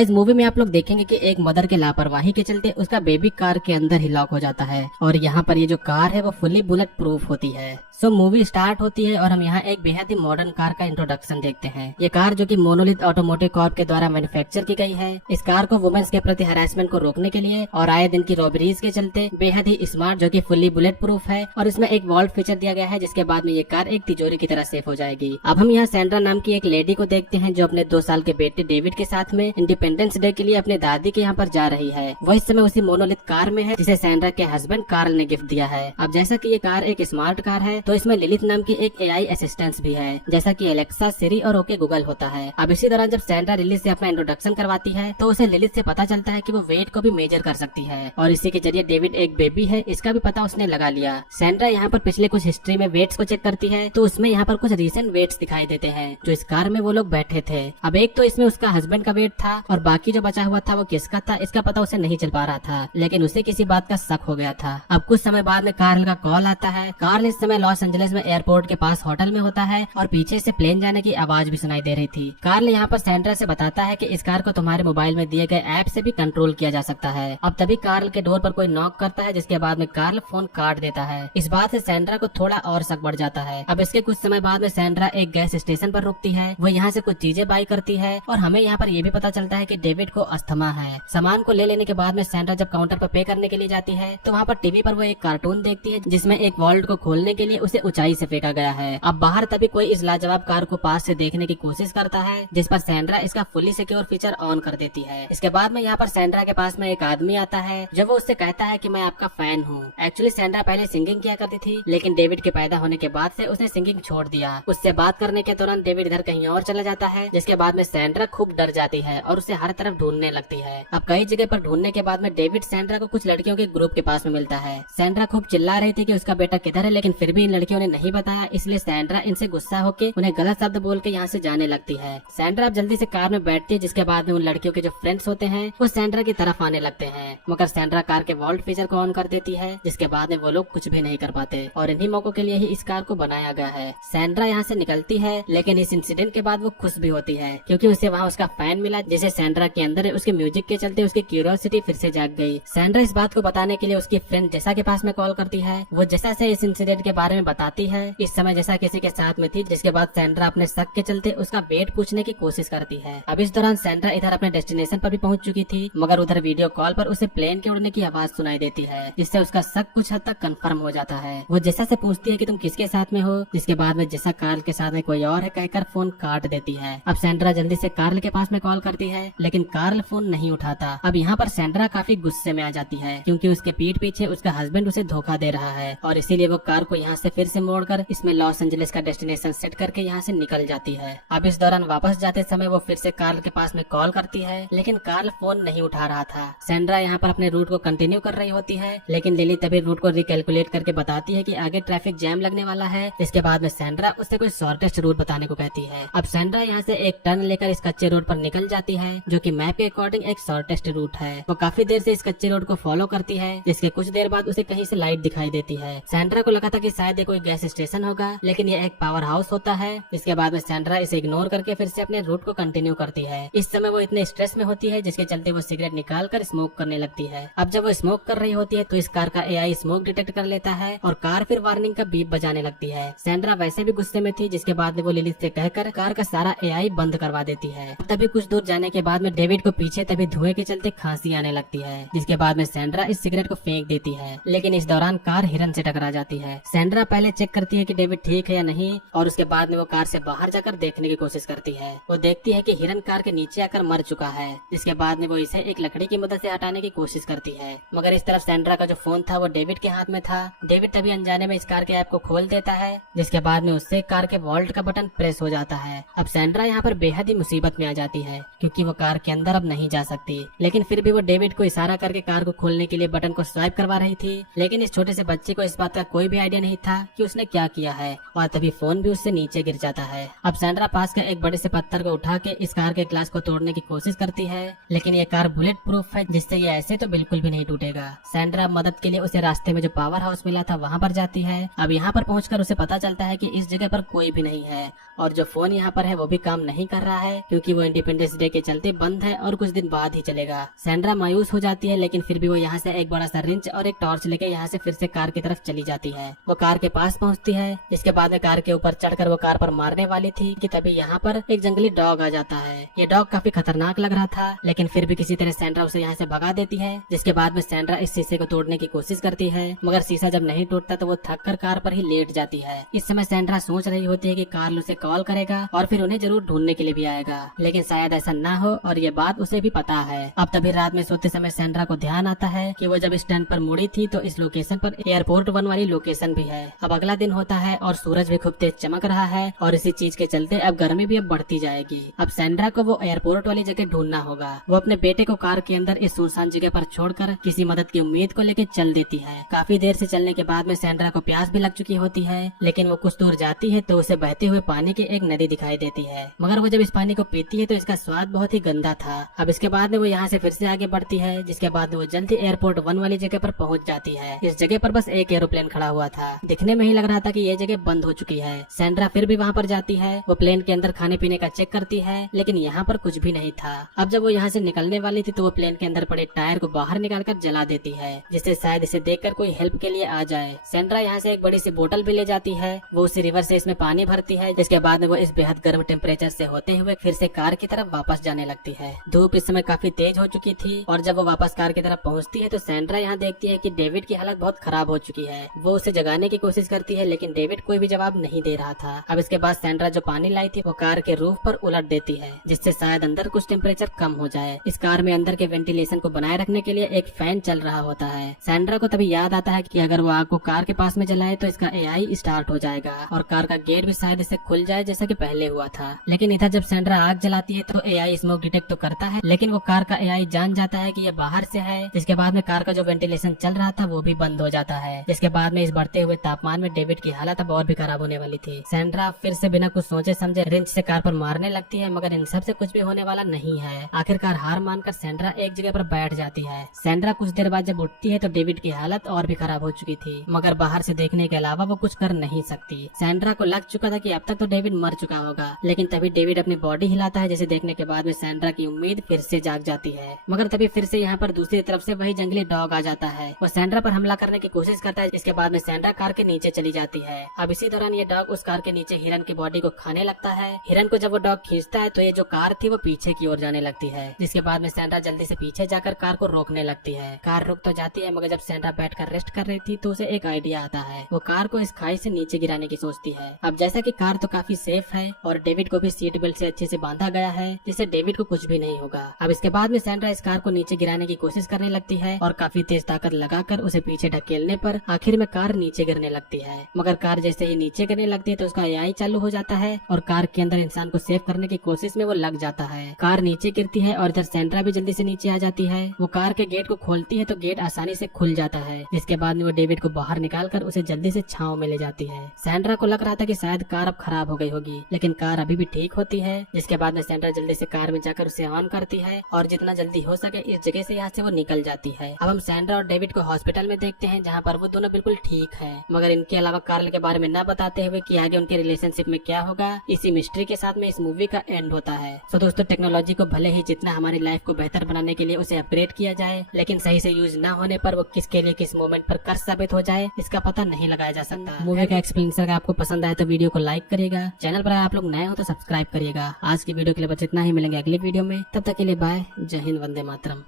Guys movie में आप लोग देखेंगे कि एक मदर के लापरवाही के चलते उसका बेबी कार के अंदर ही लॉक हो जाता है और यहाँ पर ये जो कार है वो फुली बुलेट प्रूफ होती है। सो मूवी स्टार्ट होती है और हम यहाँ एक बेहद ही मॉडर्न कार का इंट्रोडक्शन देखते हैं। ये कार जो कि मोनोलिथ ऑटोमोटिव कॉर्प के द्वारा मैन्युफैक्चर की गई है। इस कार को वुमेन्स के प्रति हरासमेंट को रोकने के लिए और आए दिन की रॉबरीज के चलते बेहद ही स्मार्ट जो कि फुली बुलेट प्रूफ है और इसमें एक वॉल्ट फीचर दिया गया है जिसके बाद में ये कार एक तिजोरी की तरह सेफ हो जाएगी। अब हम यहाँ सैंड्रा नाम की एक लेडी को देखते हैं जो अपने 2 साल के बेटे डेविड के साथ में इंडिपेंडेंस डे के लिए अपने दादी के यहाँ पर जा रही है। वो इस समय उसी मोनोलिथ कार में है जिसे सैंड्रा के हस्बैंड कार्ल ने गिफ्ट दिया है। अब जैसा कि ये कार एक स्मार्ट कार है तो इसमें लिलिथ नाम की एक एआई असिस्टेंट भी है जैसा कि एलेक्सा, सिरी और ओके गूगल होता है। अब इसी दौरान जब सैंड्रा लिलिथ से अपना इंट्रोडक्शन करवाती है तो उसे लिलिथ से पता चलता है कि वो वेट को भी मेजर कर सकती है और इसी के जरिए डेविड एक बेबी है इसका भी पता उसने लगा लिया। सैंड्रा यहाँ पर पिछले कुछ हिस्ट्री में वेट्स को चेक करती है तो उसमें यहाँ पर कुछ रिसेंट वेट्स दिखाई देते हैं जो इस कार में वो लोग बैठे थे। अब एक तो इसमें उसका हस्बैंड का वेट था और बाकी जो बचा हुआ था वो किसका था इसका पता उसे नहीं चल पा रहा था, लेकिन उसे किसी बात का शक हो गया था। अब कुछ समय बाद में कार्ल का कॉल आता है। कार्ल इस समय लॉस एंजलिस में एयरपोर्ट के पास होटल में होता है और पीछे से प्लेन जाने की आवाज भी सुनाई दे रही थी। कार्ल यहाँ पर सैंड्रा से बताता है कि इस कार को तुम्हारे मोबाइल में दिए गए ऐप से भी कंट्रोल किया जा सकता है। अब तभी कार्ल के डोर पर कोई नॉक करता है जिसके बाद में कार्ल फोन काट देता है। इस बात से सैंड्रा को थोड़ा और शक बढ़ जाता है। अब इसके कुछ समय बाद में सैंड्रा एक गैस स्टेशन पर रुकती है। वो यहाँ से कुछ चीजें बाई करती है और हमें यहाँ पर ये भी पता चलता है कि डेविड को अस्थमा है। सामान को ले लेने के बाद में सैंड्रा जब काउंटर पर पे करने के लिए जाती है तो वहाँ पर टीवी पर वो एक कार्टून देखती है जिसमें एक वॉल्ट को खोलने के लिए उसे ऊंचाई से फेंका गया है। अब बाहर तभी कोई इस लाजवाब कार को पास से देखने की कोशिश करता है जिस पर सैंड्रा इसका फुली सिक्योर फीचर ऑन कर देती है। इसके बाद में यहाँ पर सैंड्रा के पास में एक आदमी आता है जब वो उससे कहता है कि मैं आपका फैन हूँ। एक्चुअली सैंड्रा पहले सिंगिंग किया करती थी लेकिन डेविड के पैदा होने के बाद से उसने सिंगिंग छोड़ दिया। उससे बात करने के तुरंत डेविड इधर कहीं और चला जाता है जिसके बाद में सैंड्रा खूब डर जाती है और उसे हर तरफ ढूंढने लगती है। अब कई जगह पर ढूंढने के बाद में डेविड सैंड्रा को कुछ लड़कियों के ग्रुप के पास में मिलता है। सैंड्रा खूब चिल्ला रही थी कि उसका बेटा किधर है लेकिन फिर भी इन लड़कियों ने नहीं बताया, इसलिए सैंड्रा इनसे गुस्सा होकर उन्हें गलत शब्द बोल के यहाँ से जाने लगती है। सैंड्रा अब जल्दी से कार में बैठती है जिसके बाद में उन लड़कियों के जो फ्रेंड्स होते हैं वो सैंड्रा की तरफ आने लगते हैं, मगर सैंड्रा कार के वॉल्ट फीचर को ऑन कर देती है जिसके बाद में वो लोग कुछ भी नहीं कर पाते और इन्हीं मौकों के लिए ही इस कार को बनाया गया है। सैंड्रा यहाँ से निकलती है लेकिन इस इंसिडेंट के बाद वो खुश भी होती है क्योंकि उसे वहाँ उसका फैन मिला जिसे सैंड्रा के अंदर है। उसके म्यूजिक के चलते उसकी क्यूरियोसिटी फिर से जाग गई। सैंड्रा इस बात को बताने के लिए उसकी फ्रेंड जेसा के पास में कॉल करती है। वो जेसा से इस इंसिडेंट के बारे में बताती है। इस समय जेसा किसी के साथ में थी जिसके बाद सैंड्रा अपने शक के चलते उसका वेट पूछने की कोशिश करती है। अब इस दौरान सैंड्रा इधर अपने डेस्टिनेशन पर भी पहुंच चुकी थी मगर उधर वीडियो कॉल पर उसे प्लेन के उड़ने की आवाज सुनाई देती है जिससे उसका शक कुछ हद तक कंफर्म हो जाता है। वो जेसा से पूछती है कि तुम किसके साथ में हो, जिसके बाद में जेसा कार्ल के साथ में कोई और है कहकर फोन काट देती है। अब सैंड्रा जल्दी से कार्ल के पास में कॉल करती है लेकिन कार्ल फोन नहीं उठाता। अब यहाँ पर सैंड्रा काफी गुस्से में आ जाती है क्योंकि उसके पीठ पीछे उसका हस्बैंड उसे धोखा दे रहा है और इसीलिए वो कार को यहाँ से फिर से मोड़कर इसमें लॉस एंजलिस का डेस्टिनेशन सेट करके यहाँ से निकल जाती है। अब इस दौरान वापस जाते समय वो फिर से कार्ल के पास में कॉल करती है लेकिन कार्ल फोन नहीं उठा रहा था। सैंड्रा यहाँ पर अपने रूट को कंटिन्यू कर रही होती है लेकिन लिली तभी रूट को रिकैलकुलेट करके बताती है कि आगे ट्रैफिक जैम लगने वाला है। इसके बाद में सैंड्रा उससे कोई शॉर्टेस्ट रूट बताने को कहती है। अब सैंड्रा यहाँ से एक टर्न लेकर इस कच्चे रोड पर निकल जाती है जो कि मैप के अकॉर्डिंग एक शॉर्टेस्ट रूट है। वो काफी देर से इस कच्चे रोड को फॉलो करती है जिसके कुछ देर बाद उसे कहीं से लाइट दिखाई देती है। सैंड्रा को लगा था कि शायद ये कोई गैस स्टेशन होगा लेकिन ये एक पावर हाउस होता है। इसके बाद में सैंड्रा इसे इग्नोर करके फिर से अपने रूट को कंटिन्यू करती है। इस समय वो इतने स्ट्रेस में होती है जिसके चलते वो सिगरेट निकाल कर स्मोक करने लगती है। अब जब वो स्मोक कर रही होती है तो इस कार का एआई स्मोक डिटेक्ट कर लेता है और कार फिर वार्निंग का बीप बजाने लगती है। सैंड्रा वैसे भी गुस्से में थी जिसके बाद में वो लिलिथ से कहकर कार का सारा एआई बंद करवा देती है। तभी कुछ दूर जाने के बाद में डेविड को पीछे तभी धुएं के चलते खांसी आने लगती है जिसके बाद में सैंड्रा इस सिगरेट को फेंक देती है लेकिन इस दौरान कार हिरन से टकरा जाती है। सैंड्रा पहले चेक करती है कि डेविड ठीक है या नहीं और उसके बाद में वो कार से बाहर जाकर देखने की कोशिश करती है। वो देखती है कि हिरन कार के नीचे आकर मर चुका है जिसके बाद में वो इसे एक लकड़ी की मदद से हटाने की कोशिश करती है मगर इस तरफ सैंड्रा का जो फोन था वो डेविड के हाथ में था। डेविड तभी अनजाने में इस कार के ऐप को खोल देता है जिसके बाद में उससे कार के वॉल्ट का बटन प्रेस हो जाता है। अब सैंड्रा यहाँ पर बेहद ही मुसीबत में आ जाती है क्योंकि वो कार के अंदर अब नहीं जा सकती लेकिन फिर भी वो डेविड को इशारा करके कार को खोलने के लिए बटन को स्वाइप करवा रही थी लेकिन इस छोटे से बच्चे को इस बात का कोई भी आइडिया नहीं था कि उसने क्या किया है और तभी फोन भी उससे नीचे गिर जाता है। अब सैंड्रा पास के एक बड़े से पत्थर को उठा के इस कार के ग्लास को तोड़ने की कोशिश करती है लेकिन ये कार बुलेट प्रूफ है जिससे ये ऐसे तो बिल्कुल भी नहीं टूटेगा। सैंड्रा मदद के लिए उसे रास्ते में जो पावर हाउस मिला था वहाँ पर जाती है। अब यहाँ पर पहुंचकर उसे पता चलता है कि इस जगह पर कोई भी नहीं है और जो फोन यहाँ पर है वो भी काम नहीं कर रहा है क्योंकि वो इंडिपेंडेंस डे के चलते चलते बंद है और कुछ दिन बाद ही चलेगा। सैंड्रा मायूस हो जाती है, लेकिन फिर भी वो यहाँ से एक बड़ा सा रिंच और एक टॉर्च लेके यहाँ से फिर से कार की तरफ चली जाती है। वो कार के पास पहुँचती है। इसके बाद में कार के ऊपर चढ़कर वो कार पर मारने वाली थी कि तभी यहाँ पर एक जंगली डॉग आ जाता है। ये डॉग काफी खतरनाक लग रहा था, लेकिन फिर भी किसी तरह सैंड्रा उसे यहाँ से भगा देती है। जिसके बाद में सैंड्रा इस शीशे को तोड़ने की कोशिश करती है, मगर शीशा जब नहीं टूटता तो वो थक कर कार पर ही लेट जाती है। इस समय सैंड्रा सोच रही होती है कि कार्ल उसे कॉल करेगा और फिर उन्हें जरूर ढूंढने के लिए भी आएगा, लेकिन शायद ऐसा ना हो और ये बात उसे भी पता है। अब तभी रात में सोते समय सैंड्रा को ध्यान आता है कि वो जब स्टैंड पर मुड़ी थी तो इस लोकेशन पर एयरपोर्ट 1 वाली लोकेशन भी है। अब अगला दिन होता है और सूरज भी खूब तेज चमक रहा है और इसी चीज के चलते अब गर्मी भी अब बढ़ती जाएगी। अब सैंड्रा को वो एयरपोर्ट वाली जगह ढूंढना होगा। वो अपने बेटे को कार के अंदर इस सुनसान जगह पर छोड़कर किसी मदद की उम्मीद को लेकर चल देती है। काफी देर से चलने के बाद में सैंड्रा को प्यास भी लग चुकी होती है, लेकिन वो कुछ दूर जाती है तो उसे बहते हुए पानी की एक नदी दिखाई देती है, मगर वो जब इस पानी को पीती है तो इसका स्वाद बहुत ही गंदा था। अब इसके बाद में वो यहाँ से फिर से आगे बढ़ती है, जिसके बाद में वो जल्दी एयरपोर्ट 1 वाली जगह पर पहुँच जाती है। इस जगह पर बस एक एरोप्लेन खड़ा हुआ था। दिखने में ही लग रहा था कि ये जगह बंद हो चुकी है। सैंड्रा फिर भी वहाँ पर जाती है। वो प्लेन के अंदर खाने पीने का चेक करती है, लेकिन यहाँ पर कुछ भी नहीं था। अब जब वो यहाँ से निकलने वाली थी तो वो प्लेन के अंदर पड़े टायर को बाहर निकालकर जला देती है, जिससे शायद इसे देखकर कोई हेल्प के लिए आ जाए। सैंड्रा यहाँ से एक बड़ी सी बोतल भी ले जाती है। वो उसी रिवर से इसमें पानी भरती है, जिसके बाद में वो इस बेहद गर्म टेम्परेचर से होते हुए फिर से कार की तरफ वापस जाने लगती है। धूप इस समय काफी तेज हो चुकी थी और जब वो वापस कार की तरफ पहुँचती है तो सैंड्रा यहाँ देखती है कि डेविड की हालत बहुत खराब हो चुकी है। वो उसे जगाने की कोशिश करती है, लेकिन डेविड कोई भी जवाब नहीं दे रहा था। अब इसके बाद सैंड्रा जो पानी लाई थी वो कार के रूफ पर उलट देती है, जिससे शायद अंदर कुछ टेम्परेचर कम हो जाए। इस कार में अंदर के वेंटिलेशन को बनाए रखने के लिए एक फैन चल रहा होता है। सैंड्रा को तभी याद आता है कि अगर वो आग को कार के पास में जलाए तो इसका एआई स्टार्ट हो जाएगा और कार का गेट भी शायद इससे खुल जाए जैसा कि पहले हुआ था। लेकिन इधर जब सैंड्रा आग जलाती है तो एआई स्मोक डिटेक्ट तो करता है, लेकिन वो कार का एआई जान जाता है कि ये बाहर से है। जिसके बाद में कार का जो वेंटिलेशन चल रहा था वो भी बंद हो जाता है। जिसके बाद में इस बढ़ते हुए तापमान में डेविड की हालत अब और भी खराब होने वाली थी। सैंड्रा फिर से बिना कुछ सोचे समझे रिंच से कार पर मारने लगती है, मगर इन सब से कुछ भी होने वाला नहीं है। आखिरकार हार मानकर सैंड्रा एक जगह पर बैठ जाती है। सैंड्रा कुछ देर बाद जब उठती है तो डेविड की हालत और भी खराब हो चुकी थी, मगर बाहर से देखने के अलावा वो कुछ कर नहीं सकती। सैंड्रा को लग चुका था कि अब तक तो डेविड मर चुका होगा, लेकिन तभी डेविड अपनी बॉडी हिलाता है, जिसे देखने के बाद में सैंड्रा की उम्मीद फिर से जाग जाती है। मगर तभी फिर से यहाँ पर दूसरी तरफ से वही जंगली डॉग आ जाता है। वो सैंड्रा पर हमला करने की कोशिश करता है। इसके बाद में सैंड्रा कार के नीचे चली जाती है। अब इसी दौरान ये डॉग उस कार के नीचे हिरन की बॉडी को खाने लगता है। हिरन को जब वो डॉग खींचता है तो ये जो कार थी वो पीछे की ओर जाने लगती है, जिसके बाद में सैंड्रा जल्दी से पीछे जाकर कार को रोकने लगती है। कार रुक तो जाती है, मगर जब सैंड्रा बैठकर रेस्ट कर रही थी तो उसे एक आइडिया आता है। वो कार को इस खाई से नीचे गिराने की सोचती है। अब जैसा कि कार तो काफी सेफ है और डेविड को भी सीट बेल्ट से अच्छे से बांधा गया है, जिससे डेविड को कुछ भी नहीं होगा। अब इसके बाद में सैंड्रा इस कार को नीचे गिराने की कोशिश करने लगती है और काफी तेज ताकत लगाकर उसे पीछे ढकेलने पर आखिर में कार नीचे गिरने लगती है। मगर कार जैसे ही नीचे गिरने लगती है तो उसका एआई चालू हो जाता है और कार के अंदर इंसान को सेव करने की कोशिश में वो लग जाता है। कार नीचे गिरती है और इधर सैंड्रा भी जल्दी से नीचे आ जाती है। वो कार के गेट को खोलती है तो गेट आसानी से खुल जाता है, जिसके बाद में वो डेविड को बाहर निकालकर उसे जल्दी से छांव में ले जाती है। सैंड्रा को लग रहा था कि शायद कार अब खराब हो गई होगी, लेकिन कार अभी भी ठीक होती है। जिसके बाद में सैंड्रा जल्दी से कार में जाकर उसे ऑन करती है और जितना जल्दी हो सके इस जगह से यहाँ से वो निकल जाती है। अब हम सैंड्रा और डेविड को हॉस्पिटल में देखते हैं, जहाँ पर वो दोनों बिल्कुल ठीक है, मगर इनके अलावा कार्ल के बारे में न बताते हुए कि आगे उनके रिलेशनशिप में क्या होगा। इसी मिस्ट्री के साथ में इस मूवी का एंड होता है। तो दोस्तों, टेक्नोलॉजी को भले ही जितना हमारी लाइफ को बेहतर बनाने के लिए उसे अपग्रेड किया जाए, लेकिन सही से यूज न होने पर वो किसके लिए किस मोमेंट पर कर्ज साबित हो जाए इसका पता नहीं लगाया जा सकता। मूवी का एक्सप्लेनेशन अगर आपको पसंद आए तो वीडियो को लाइक करिएगा। चैनल पर आप लोग नए हो तो सब्सक्राइब करिएगा। आज की वीडियो के लिए बस इतना ही, मिलेंगे अगले वीडियो में। तब तक के लिए बाय। जय हिंद, वंदे मातरम।